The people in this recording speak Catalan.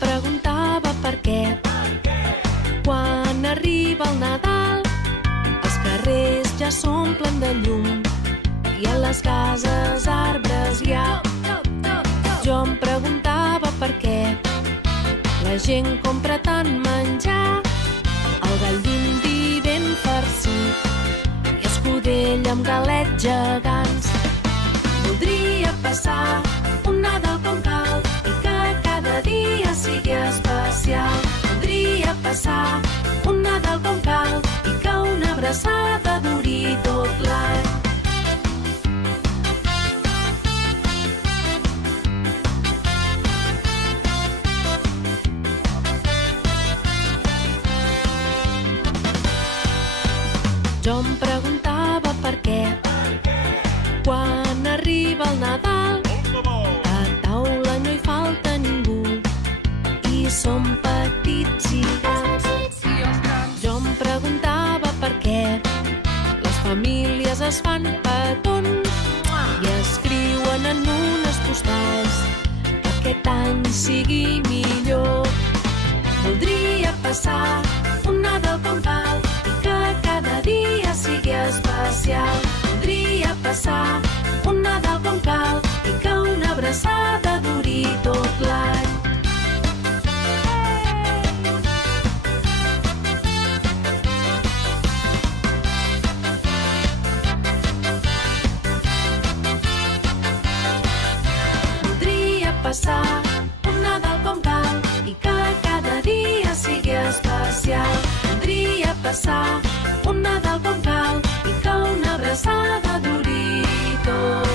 preguntava per què. Quan arriba el Nadal, els carrers ja s'omplen de llum i a les cases arbres hi ha. Jo em preguntava per què la gent compra tant menjar, el gall d'indi ben farcit i escudella amb galets gegants. Voldria passar un Nadal com cal i que cada dia sigui especial. Voldria passar un Nadal com cal i que una abraçada duri tot l'any. Jo em preguntava per què quan arriba el Nadal a taula no hi falta ningú i som petits i grans. Jo em preguntava per què les famílies es fan petons i escriuen en unes postals que aquest any sigui millor. Voldria passar un Nadal com cal i que cada dia sigui especial. Voldria passar un Nadal com cal i que una abraçada duri tot l'any. Voldria passar un Nadal com cal i que cada dia sigui especial. Voldria passar un Nadal com cal i que una abraçada duri tot.